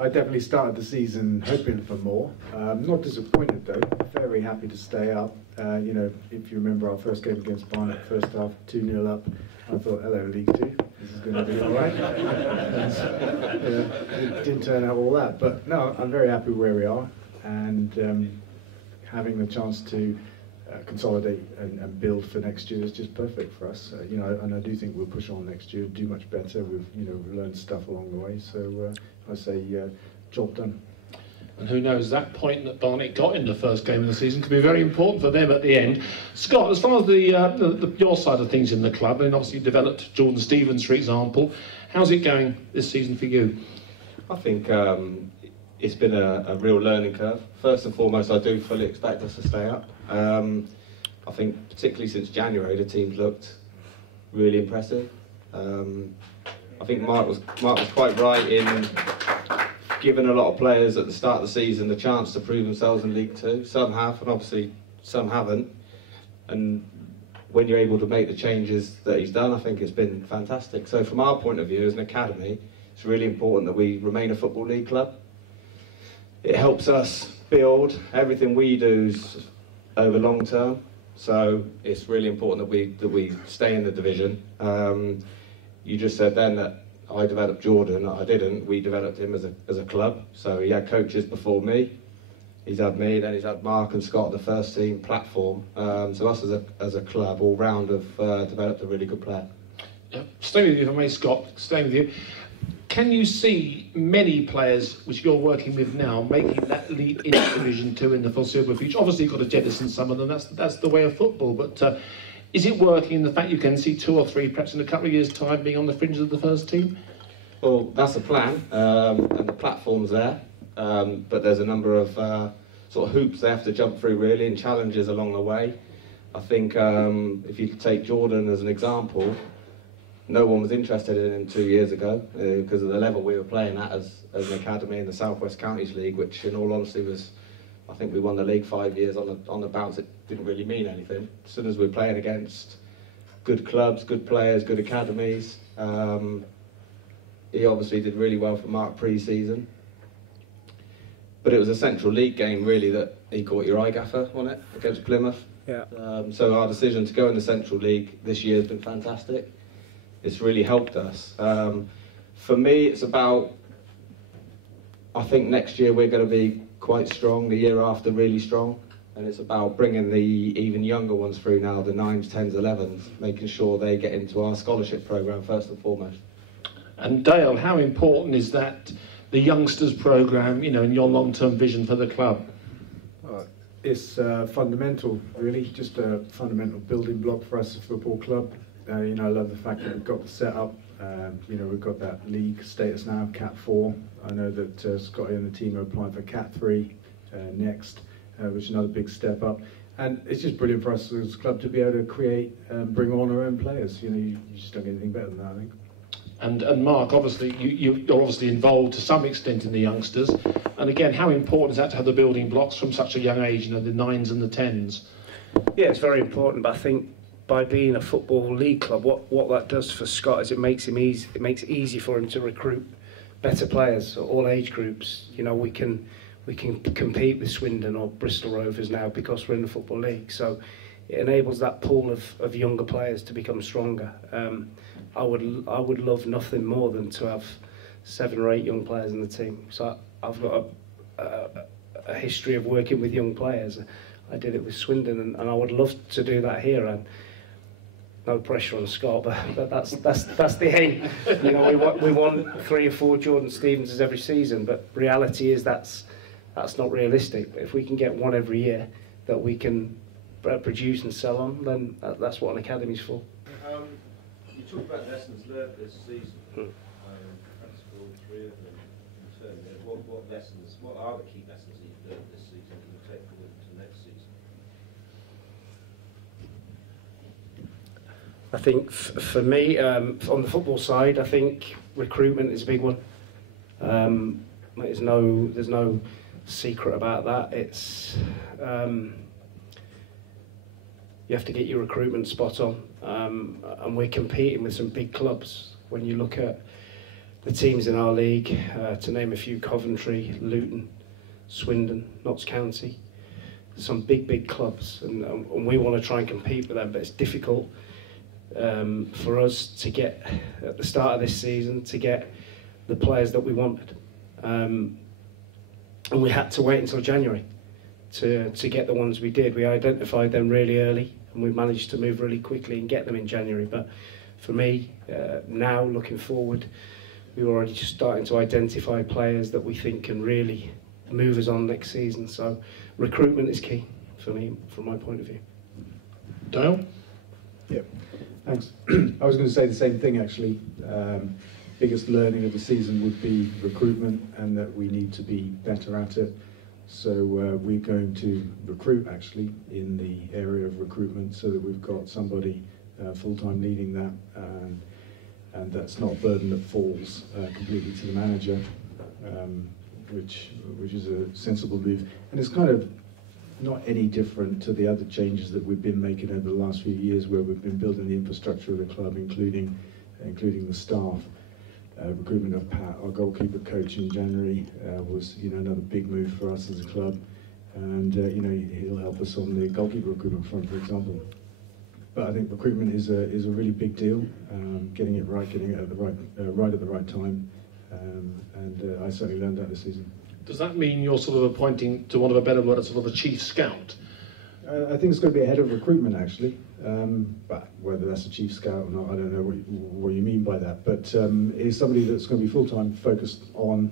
I definitely started the season hoping for more. Not disappointed though, very happy to stay up. You know, if you remember our first game against Barnet, first half, 2-0 up, I thought, hello League Two, this is going to be all right. It didn't turn out all that, but no, I'm very happy where we are, and having the chance to consolidate and build for next year is just perfect for us. You know, and I do think we'll push on next year, do much better. We've learned stuff along the way, so I say job done. And who knows, that point that Barnet got in the first game of the season could be very important for them at the end. Scott, as far as your side of things in the club, and obviously you developed Jordan Stevens, for example, how's it going this season for you? I think it's been a real learning curve. First and foremost, I do fully expect us to stay up. I think particularly since January, the team's looked really impressive. I think Mark was quite right in giving a lot of players at the start of the season the chance to prove themselves in League Two. Some have, and obviously some haven't. And when you're able to make the changes that he's done, I think it's been fantastic. So from our point of view as an academy, it's really important that we remain a Football League club. It helps us build everything we do over long term. So it's really important that we stay in the division. You just said then that I developed Jordan. I didn't. We developed him as a club. So he had coaches before me. He's had me, then he's had Mark and Scott, the first team platform. So us as a club, all round, have developed a really good player. Yeah. Staying with you, if I may, Scott. Staying with you. Can you see many players which you're working with now making that leap into Division 2 in the foreseeable future? Obviously, you've got to jettison some of them. That's the way of football. But is it working in the fact you can see 2 or 3, perhaps in a couple of years' time, being on the fringes of the first team? Well, that's the plan, and the platform's there. But there's a number of sort of hoops they have to jump through, really, and challenges along the way. I think if you take Jordan as an example, no one was interested in him 2 years ago because of the level we were playing at as an academy in the South West Counties League, which in all honesty was, I think we won the league 5 years on the bounce. It didn't really mean anything. As soon as we're playing against good clubs, good players, good academies, he obviously did really well for Mark pre-season. But it was a Central League game really that he caught your eye gaffer on it against Plymouth. Yeah. So our decision to go in the Central League this year has been fantastic. It's really helped us. For me, it's about, I think next year we're going to be quite strong, the year after really strong, and it's about bringing the even younger ones through now, the 9s, 10s, 11s, making sure they get into our scholarship programme first and foremost. And Dale, how important is that, the youngsters programme, you know, in your long-term vision for the club? It's fundamental, really, just a fundamental building block for us as a football club. You know, I love the fact that we've got the setup. You know, we've got that league status now, Cat 4. I know that Scotty and the team are applying for Cat 3 next, which is another big step up. And it's just brilliant for us as a club to be able to create and bring on our own players. You know, you just don't get anything better than that, I think. And Mark, obviously, you're obviously involved to some extent in the youngsters. And again, how important is that to have the building blocks from such a young age, you know, the 9s and the 10s? Yeah, it's very important, but I think by being a football league club, what that does for Scott is it makes it easy for him to recruit better players, all age groups. You know, we can compete with Swindon or Bristol Rovers now because we're in the football league. So it enables that pool of younger players to become stronger. I would love nothing more than to have 7 or 8 young players in the team. So I've got a history of working with young players. I did it with Swindon, and I would love to do that here. And no pressure on Scott, but that's the aim. You know, we want 3 or 4 Jordan Stevenses every season, but reality is that's not realistic. But if we can get 1 every year that we can produce and sell on, then that's what an academy's for. You talk about lessons learned this season. Perhaps for all 3 of them in turn. What are the key lessons that you've learned this season that you take forward to next season? I think for me, on the football side, I think recruitment is a big one. There's no secret about that. It's you have to get your recruitment spot on, and we're competing with some big clubs. When you look at the teams in our league, to name a few: Coventry, Luton, Swindon, Notts County. Some big clubs, and we want to try and compete with them, but it's difficult for us to get, at the start of this season, to get the players that we wanted. And we had to wait until January to get the ones we did. We identified them really early, and we managed to move really quickly and get them in January. But for me, now looking forward, we're already just starting to identify players that we think can really move us on next season. So recruitment is key for me, from my point of view. Dale? Yeah, thanks. I was going to say the same thing actually. Biggest learning of the season would be recruitment, and that we need to be better at it. So we're going to recruit actually in the area of recruitment, so that we've got somebody full-time leading that, and that's not a burden that falls completely to the manager, which is a sensible move. And it's kind of not any different to the other changes that we've been making over the last few years, where we've been building the infrastructure of the club, including the staff. Recruitment of Pat, our goalkeeper coach, in January was another big move for us as a club, and he'll help us on the goalkeeper recruitment front, for example. But I think recruitment is a really big deal. Getting it right, getting it at the right at the right time, and I certainly learned that this season. Does that mean you're sort of appointing, to want of a better word, a sort of a chief scout? I think it's going to be a head of recruitment actually, but whether that's a chief scout or not, I don't know what you mean by that. But it's somebody that's going to be full-time focused on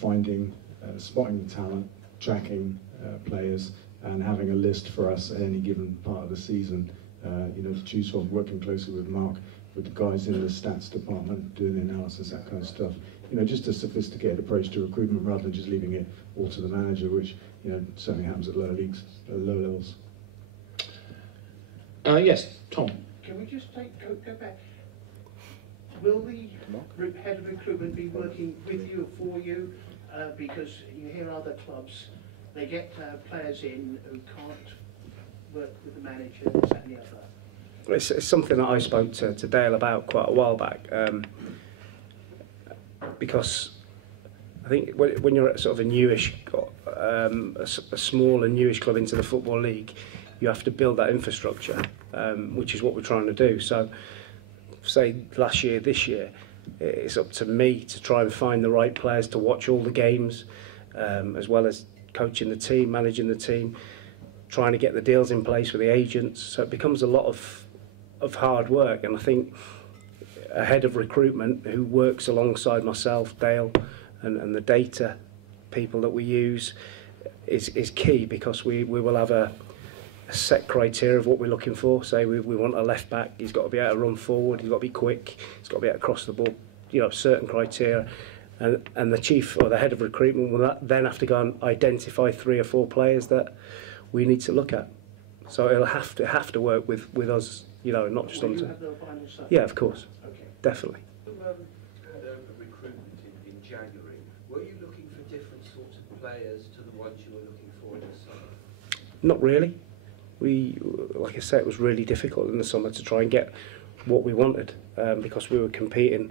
finding, spotting the talent, tracking players, and having a list for us at any given part of the season, to choose from. Working closely with Mark, with the guys in the stats department, doing the analysis, that kind of stuff. Just a sophisticated approach to recruitment, rather than just leaving it all to the manager, which certainly happens at lower leagues, low levels. Yes, Tom. Can we just go back? Will the head of recruitment be working with you or for you? Because you hear other clubs, they get players in who can't work with the manager, this, that and the other. It's something that I spoke to Dale about quite a while back, because I think when you're at sort of a newish, a small and newish club into the Football League, you have to build that infrastructure, which is what we're trying to do. So, say last year, this year, it's up to me to try and find the right players to watch all the games, as well as coaching the team, managing the team, trying to get the deals in place with the agents. So it becomes a lot of hard work, and I think a head of recruitment who works alongside myself, Dale, and the data people that we use is key, because we will have a set criteria of what we're looking for. Say we want a left back, he's got to be able to run forward, he's got to be quick, he's got to be able to cross the ball, certain criteria. And the chief or the head of recruitment will then have to go and identify 3 or 4 players that we need to look at. So it'll have to work with us, not just on. Yeah, of course. Okay. Definitely. Had a recruitment in January. Were you looking for different sorts of players to the ones you were looking for in the summer? Not really. Like I said, it was really difficult in the summer to try and get what we wanted, because we were competing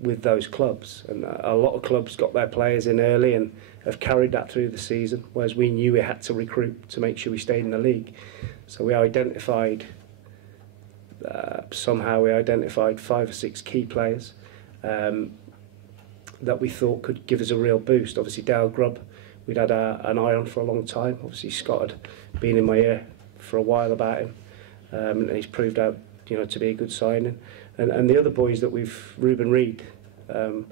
with those clubs, and a lot of clubs got their players in early and have carried that through the season, whereas we knew we had to recruit to make sure we stayed in the league. So we identified somehow we identified 5 or 6 key players that we thought could give us a real boost. Obviously Dale Grubb, we'd had an eye on for a long time. Obviously Scott had been in my ear for a while about him, and he's proved out to be a good signing. And the other boys that Ruben Reid, I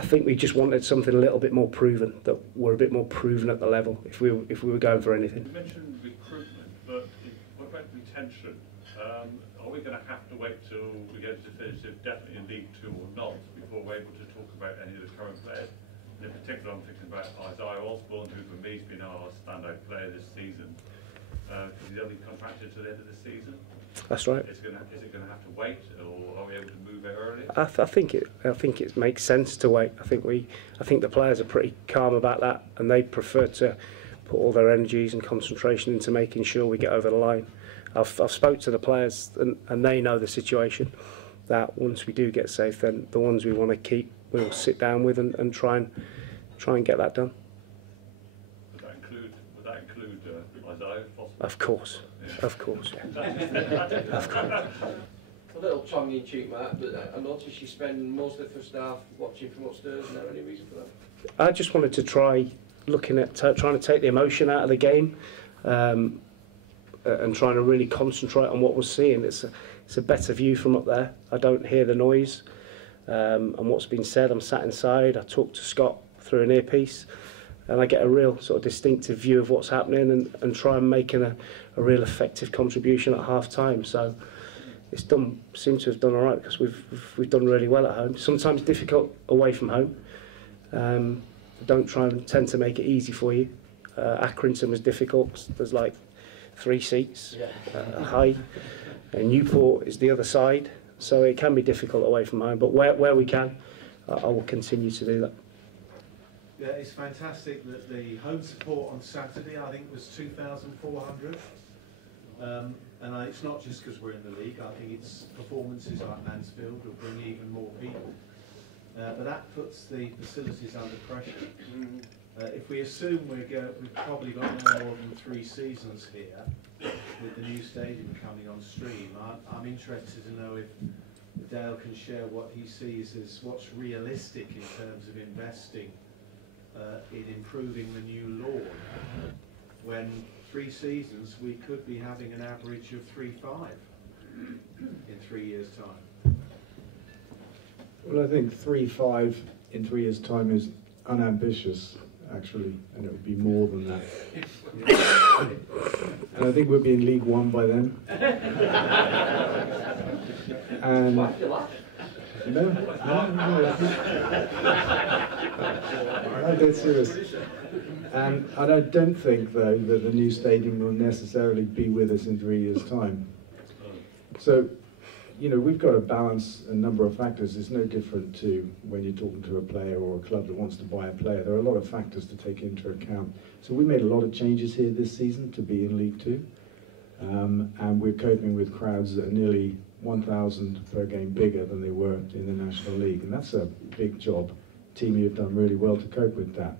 think we just wanted something a little bit more proven, that we're a bit more proven at the level if we were going for anything. You mentioned recruitment, but what about retention? Are we going to have to wait till we get to definitive, definitely in League 2 or not, before we're able to talk about any of the current players? And in particular, I'm thinking about Isaiah Osborne, who for me has been our standout player this season, because he's only contracted to the end of the season. That's right. Is it going to have to wait, or are we able to move it earlier? I think it makes sense to wait. I think the players are pretty calm about that, and they prefer to put all their energies and concentration into making sure we get over the line. I've spoke to the players, and they know the situation. that once we do get safe, then the ones we want to keep, we'll sit down with and try and get that done. Would that include Isaiah, possibly? Of course, yeah. Of course, yeah. Of course. A little tongue-in-cheek, Matt, but I noticed you spend most of the first half watching from upstairs. Is there any reason for that? I just wanted to try looking at trying to take the emotion out of the game, and trying to really concentrate on what we're seeing. It's a better view from up there. I don't hear the noise and what's been said. I'm sat inside. I talk to Scott through an earpiece, and I get a real sort of distinctive view of what's happening and try and making a real effective contribution at half time. So it's seems to have done all right because we've done really well at home. Sometimes difficult away from home. Don't try and tend to make it easy for you. Accrington was difficult. There's like 3 seats high, and Newport is the other side, so it can be difficult away from home. But where we can, I will continue to do that. Yeah, it's fantastic that the home support on Saturday, I think, was 2,400. And it's not just because we're in the league. I think it's performances like Mansfield will bring even more people. But that puts the facilities under pressure. If we assume we've probably got no more than 3 seasons here, with the new stadium coming on stream, I'm interested to know if Dale can share what he sees as what's realistic in terms of investing in improving the new lawn, when 3 seasons we could be having an average of 3.5 in 3 years' time. Well, I think 3.5 in 3 years' time is unambitious, actually, and it would be more than that. And I think we'll be in League One by then. And no, I'm dead serious. And I don't think, though, that the new stadium will necessarily be with us in 3 years' time. So, you know, we've got to balance a number of factors. It's no different to when you're talking to a player or a club that wants to buy a player. There are a lot of factors to take into account. So we made a lot of changes here this season to be in League Two. And we're coping with crowds that are nearly 1,000 per game bigger than they were in the National League. And that's a big job. Team, you've done really well to cope with that.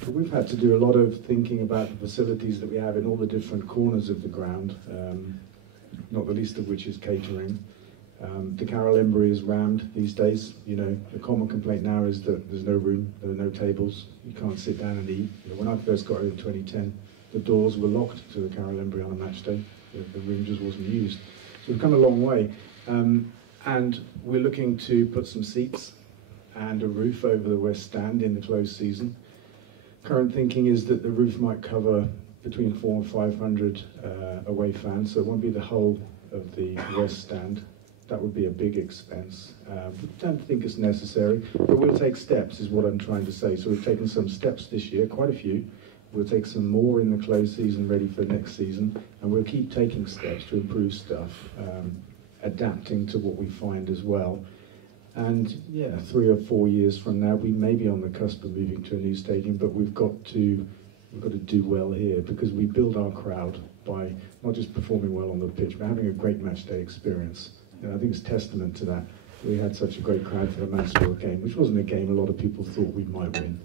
But we've had to do a lot of thinking about the facilities that we have in all the different corners of the ground. Not the least of which is catering. The Carol Embry is rammed these days. You know, the common complaint now is that there's no room, there are no tables, you can't sit down and eat. You know, when I first got here in 2010, the doors were locked to the Carol Embry on a match day. The room just wasn't used. So we've come a long way. And we're looking to put some seats and a roof over the West Stand in the closed season. Current thinking is that the roof might cover between 400 and 500 away fans, so it won't be the whole of the West Stand. That would be a big expense. We don't think it's necessary, but we'll take steps, is what I'm trying to say. So we've taken some steps this year, quite a few. We'll take some more in the closed season, ready for next season, and we'll keep taking steps to improve stuff, adapting to what we find as well. And yeah, 3 or 4 years from now, we may be on the cusp of moving to a new stadium, but we've got to do well here, because we build our crowd by not just performing well on the pitch, but having a great match day experience. And I think it's testament to that. We had such a great crowd for the Mansfield game, which wasn't a game a lot of people thought we might win,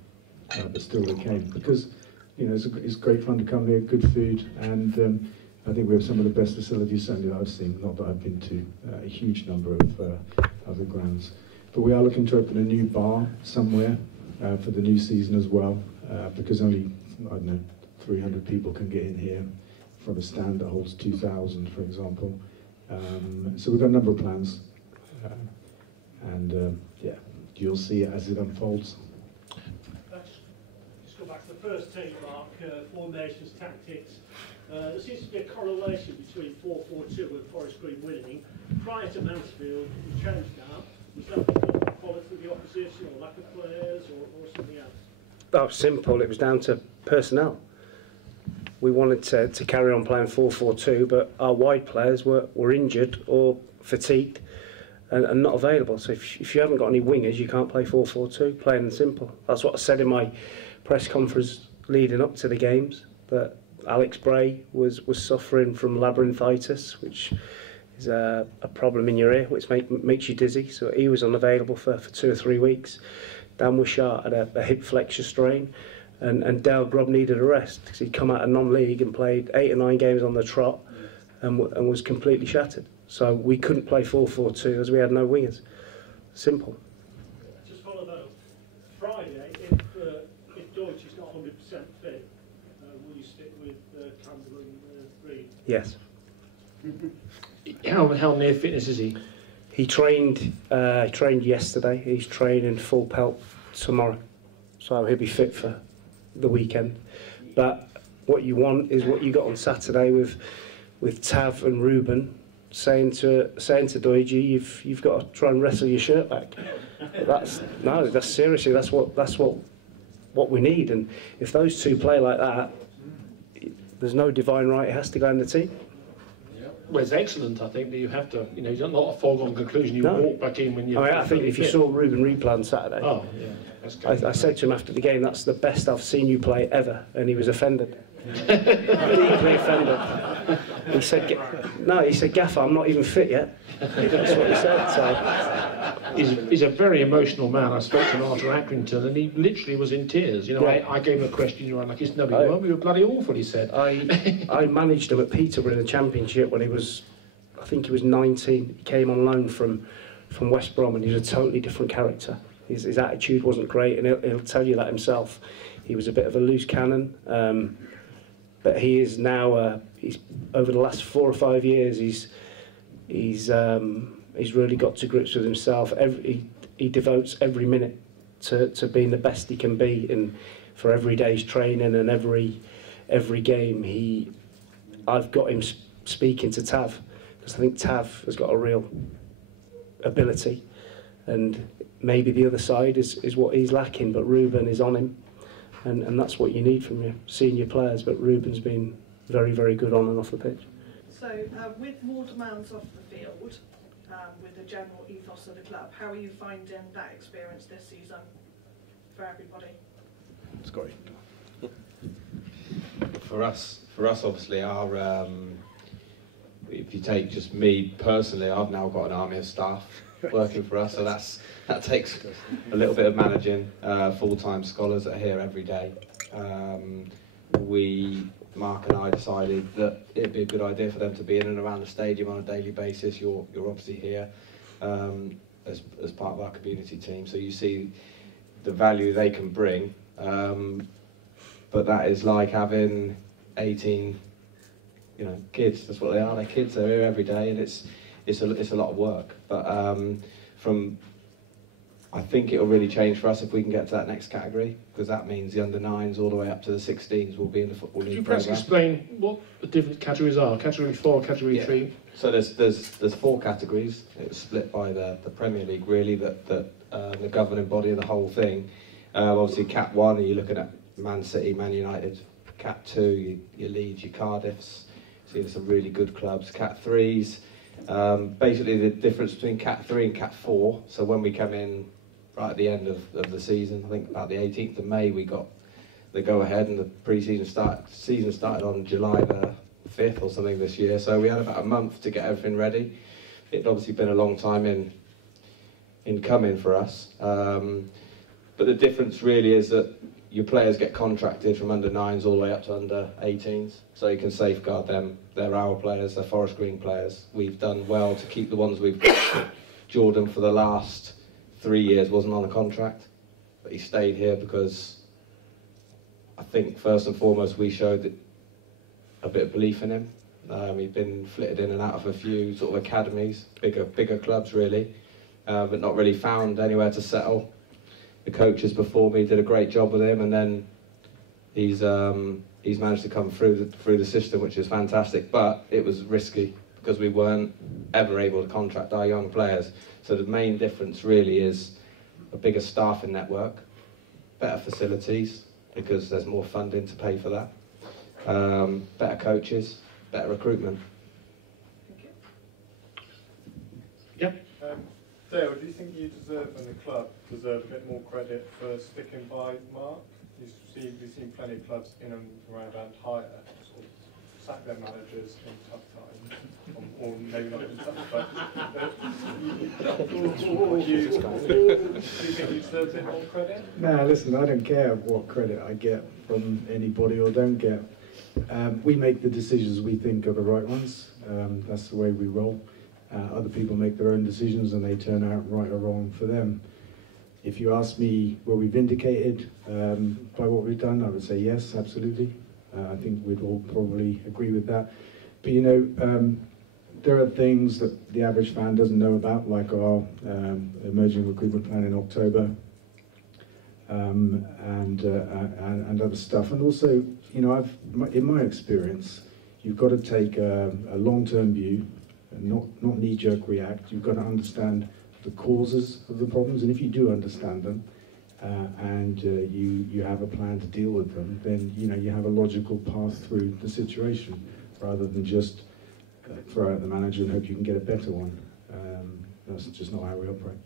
but still they came, because you know it's great fun to come here, good food, and I think we have some of the best facilities certainly that I've seen. Not that I've been to a huge number of other grounds, but we are looking to open a new bar somewhere for the new season as well, because only, I don't know, 300 people can get in here from a stand that holds 2,000, for example. So we've got a number of plans, and yeah, you'll see it as it unfolds. Just go back to the first team, Mark, formations, tactics. There seems to be a correlation between 4-4-2 and Forest Green winning. Prior to Mansfield, we changed that. Was that because of the quality of the opposition, or lack of players, or something else? That was simple. It was down to personnel. We wanted to carry on playing 4-4-2, but our wide players were injured or fatigued and not available. So if you haven't got any wingers, you can't play 4-4-2, plain and simple. That's what I said in my press conference leading up to the games, that Alex Bray was suffering from labyrinthitis, which is a problem in your ear, which makes you dizzy. So he was unavailable for 2 or 3 weeks. Dan Wishart had a hip flexure strain, and Dale Grubb needed a rest because he'd come out of non-league and played 8 or 9 games on the trot and was completely shattered. So we couldn't play 4-4-2 as we had no wingers. Simple. Just follow that up. Friday, if Deutsch is not 100% fit, will you stick with Campbell and Reed? Yes. How near fitness is he? He trained yesterday. He's training full pelt tomorrow, so he'll be fit for the weekend. But what you want is what you got on Saturday with Tav and Ruben saying to Doigi, you've got to try and wrestle your shirt back. That's seriously that's what we need. And if those two play like that, there's no divine right. It has to go in the team. Well, it's excellent. I think that you have to, it's not a foregone conclusion. You No. walk back in when you. I think if you saw Ruben replay on Saturday, I said to him after the game, that's the best I've seen you play ever, and he was offended. Deeply offended. He said, Gaffer, I'm not even fit yet. That's what he said. So. He's a very emotional man. I spoke to him after Accrington, and he literally was in tears. I gave him a question. You're like, it's no big one. We were bloody awful. He said. I managed him at Peterborough in the Championship when I think he was 19. He came on loan from West Brom, and he was a totally different character. His attitude wasn't great, and he'll tell you that himself. He was a bit of a loose cannon, but he is now. He's over the last 4 or 5 years. He's really got to grips with himself. He devotes every minute to being the best he can be for every day's training and every game. I've got him speaking to Tav because I think Tav has got a real ability, and maybe the other side is what he's lacking. But Ruben is on him, and that's what you need from your senior players. But Ruben's been very, very good on and off the pitch. So with more demands off the field, with the general ethos of the club, how are you finding that experience this season for everybody? It's great. For us, obviously, if you take just me personally, I've now got an army of staff working for us, so that takes a little bit of managing. Full-time scholars that are here every day. Mark and I decided that it'd be a good idea for them to be in and around the stadium on a daily basis. You're obviously here as part of our community team, so you see the value they can bring. But that is like having 18, kids. That's what they are. They're kids. They're here every day, and it's a lot of work. But I think it'll really change for us if we can get to that next category, because that means the under-9s all the way up to the 16s will be in the Football League programme. Could you perhaps explain what the different categories are? Category 4, Category 3? So there's 4 categories. It's split by the Premier League, really, that the governing body of the whole thing. Obviously, Cat 1, you're looking at Man City, Man United. Cat 2, your Leeds, your Cardiffs. So there's some really good clubs. Cat 3s, basically the difference between Cat 3 and Cat 4. So when we come in right at the end of the season, I think about the 18th of May, we got the go-ahead, and the pre-season season started on July the 5th or something this year. So we had about a month to get everything ready. It'd obviously been a long time in coming for us. But the difference really is that your players get contracted from under-9s all the way up to under-18s, so you can safeguard them. They're our players, they're Forest Green players. We've done well to keep the ones we've got. Jordan, for the last 3 years, wasn't on a contract, but he stayed here because I think first and foremost we showed a bit of belief in him. He'd been flitted in and out of a few sort of academies, bigger clubs really, but not really found anywhere to settle. The coaches before me did a great job with him, and then he's managed to come through the system, which is fantastic. But it was risky because we weren't ever able to contract our young players. So the main difference really is a bigger staffing network, better facilities because there's more funding to pay for that, better coaches, better recruitment. Yep. Dale, do you think you deserve, and the club deserve, a bit more credit for sticking by Mark? You've seen plenty of clubs in and around about higher, sort of sack their managers in tough times, or maybe not in tough, but do you think you deserve a bit more credit? No, listen, I don't care what credit I get from anybody or don't get. We make the decisions we think are the right ones. That's the way we roll. Other people make their own decisions and they turn out right or wrong for them. If you ask me, were we vindicated by what we've done, I would say yes, absolutely. I think we'd all probably agree with that. But you know, there are things that the average fan doesn't know about, like our emerging recruitment plan in October, and other stuff. And also, you know, in my experience, you've got to take a long-term view, and not knee-jerk react. You've got to understand the causes of the problems, and if you do understand them, and you have a plan to deal with them, then you know you have a logical path through the situation, rather than just throw out the manager and hope you can get a better one. That's just not how we operate.